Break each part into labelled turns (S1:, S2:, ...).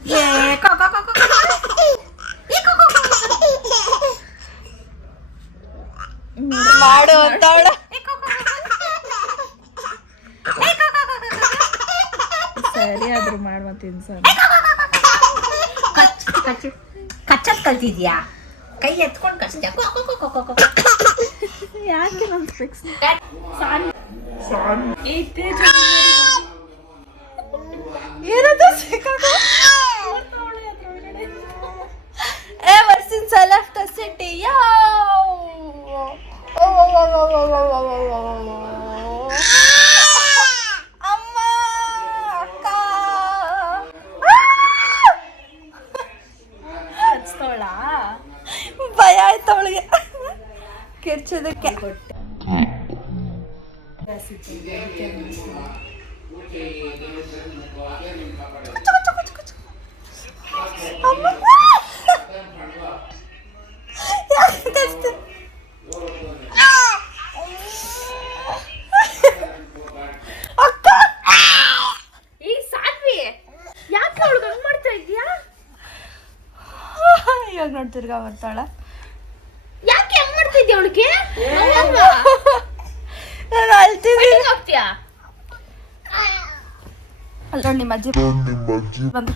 S1: ಏ ಕೋ ಕೋ ಕೋ ಕೋ ಮಾಡು ಅಂತವಳ
S2: ಸರಿ ಆದ್ರೂ ಮಾಡ್ಮತ್ತೀನಿ
S3: ಸರ್ ಕಲ್ತಿದ್ಯಾ ಕೈ ಎತ್ಕೊಂಡು ಕಚ್ಚ
S2: ಯಾಕೆ ನನ್ನ ಫಿಕ್ಸ್
S1: ಸಾನ್
S2: ಸಾನ್
S1: ಭಯ ಆಯ್ತು ಅವಳಿಗೆ ಕಿರ್ಚೋದಕ್ಕೆ ಅಮ್ಮ. ಇವಾಗ ನೋಡಿ ತಿರ್ಗಾ ಬರ್ತಾಳ.
S2: ಯಾಕೆ ಹಂಗ್ ಮಾಡ್ತಾ ಇದ್ಯಾ ಅವಳಿಗೆ
S1: ನಾನು ಅಳ್ತಿದ್ದೀನಿ.
S2: ಹೋಗ್ತೀಯಾ?
S1: ಅಲ್ಲಿ ನೋಡಿ ನಿಮ್ಮ ಅಜ್ಜಿ. ಬಂದು.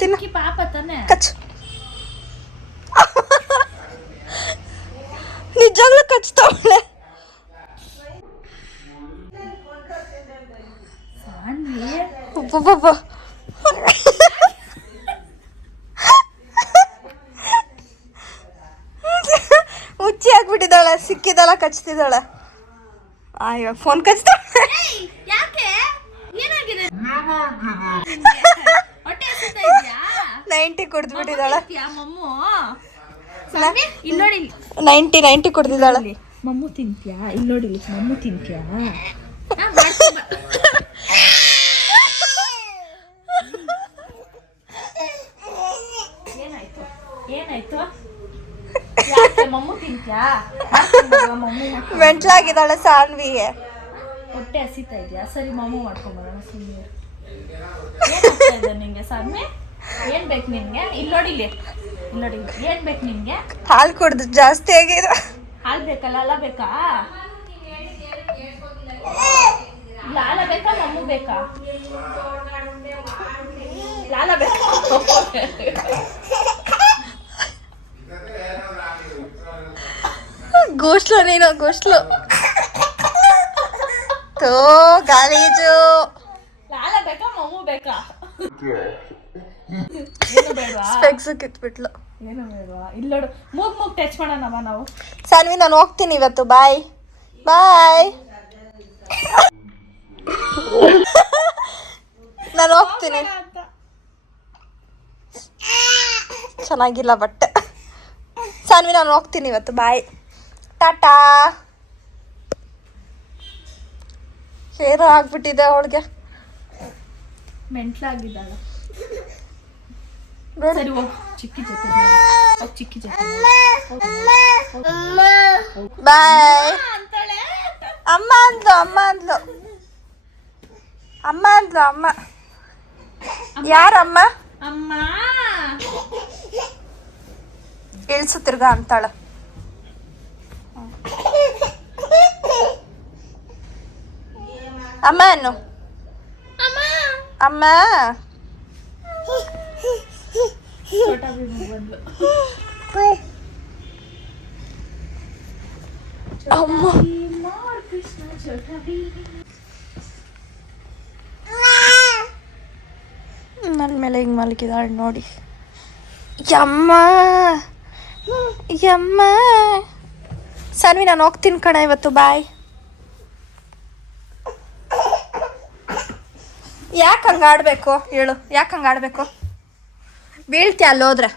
S1: ತಿನ್ನು.
S2: ಈ ಪಾಪ ತಾನೆ?
S1: ಕಚ್ಚು ನಿಜವಾಗ್ಲೂ ಕಚ್ತಾವಳೆ
S2: ಸಾನ್ವಿ?
S1: ಒಬ್ಬೊಬ್ಬ ಮುಚ್ಚಿ ಹಾಕ್ಬಿಟ್ಟಿದ್ದಾಳೆ ಸಿಕ್ಕಿದಾಳ ಕಚ್ತಿದ್ದಾಳ. ಅಯ್ಯೋ ಫೋನ್
S2: ಕಚ್ತ
S1: ನೈಂಟಿ ಕುಡ್ದ್ಬಿಟ್ಟಿದ್ದಾಳ. ನೈಂಟಿ ನೈಂಟಿ ಕುಡ್ದಿದ್ದಾಳ.
S2: ಮಮ್ಮು ತಿಂತ್ಯಾ? ಇಲ್ಲಿ ನೋಡಿ ಮಮ್ಮು ತಿಂತ್ಯಾ?
S1: ಮೆಂಟ್ಲಾಗಿದ್ದಾಳೆ ಸಾನ್ವಿ
S2: ಹೊಟ್ಟೆ ಹಸಿತಾ ಇದೆಯಾ? ಸರಿ ಮಮ್ಮು ಮಾಡ್ಕೊಂಬರೋಣ ಸುಮ್ಮನೆ ಏನಾಗ್ತಾ ನಿಂಗೆ ಸಾನ್ವಿ? ಏನ್ ಬೇಕು ನಿನ್ಗೆ ಇಲ್ಲಿ ನೋಡಿ ಇಲ್ಲಿ. ನೋಡಿ. ಏನ್ ಬೇಕು ನಿನ್ಗೆ
S1: ಹಾಲು ಕುಡ್ದು ಜಾಸ್ತಿ ಆಗಿದೆ
S2: ಹಾಲು ಬೇಕಲ್ಲ ಅಲ್ಲ ಬೇಕಾ? ಲಾಲ ಬೇಕಾ ಮಮ್ಮು ಬೇಕಾ? ಲಾಲ ಬೇಕಾ?
S1: ಗೋಷ್ಲು ನೀನು ಗೋಷ್ಲು ತೋ ಗಾಲೀಜು ಸ್ಪೆಕ್ಸ್ ಕಿತ್ಬಿಟ್ಲು. ಸಾನ್ವಿ ನಾನು ಹೋಗ್ತೀನಿ ಇವತ್ತು ಬಾಯ್. ಬಾಯ್. ನಾನು ಹೋಗ್ತೀನಿ. ಚೆನ್ನಾಗಿಲ್ಲ ಬಟ್ ಸಾನ್ವಿ ನಾನು ಹೋಗ್ತೀನಿ ಇವತ್ತು ಬಾಯ್. ಟಾಟಾ. ಹೇರ ಆಗ್ಬಿಟ್ಟಿದೆ ಅವಳಿಗೆ.
S2: ಮೆಂಟ್ಲಾಗಿದ್ದಾಳ. ಸರಿ ಹೋಗ್. ಚಿಕ್ಕಿ ಜೊತೆ ಹೋಗ್ ಚಿಕ್ಕಿ ಜೊತೆ
S1: ಬಾಯ್. ಅಮ್ಮ ಅಂದ್ಲು ಅಮ್ಮ ಅಂದ್ಲು. ಅಮ್ಮ ಅಂದ್ಲು ಅಮ್ಮ. ಯಾರಮ್ಮ?
S2: ಅಮ್ಮ.
S1: ಇಳ್ಸು ತಿರ್ಗಾ ಅಂತಾಳ. ಅಮ್ಮ ಅನ್ನು ಅಮ್ಮ ನನ್ನ ಮೇಲೆ ಹಿಂಗೆ ಮಲಗಿದಾಳೆ ನೋಡಿ. ಯಮ್ಮ. ಯಮ್ಮ. ಸನ್ವಿ ನಾನು ಹೋಗ್ತೀನಿ ಕಣ ಇವತ್ತು. ಬಾಯ್ ಯಾಕೆ ಹಂಗೆ ಆಡಬೇಕು ಹೇಳು. ಯಾಕೆ ಹಂಗೆ ಆಡಬೇಕು ಬೀಳ್ತೀಯ ಅಲ್ಲಿ ಹೋದ್ರೆ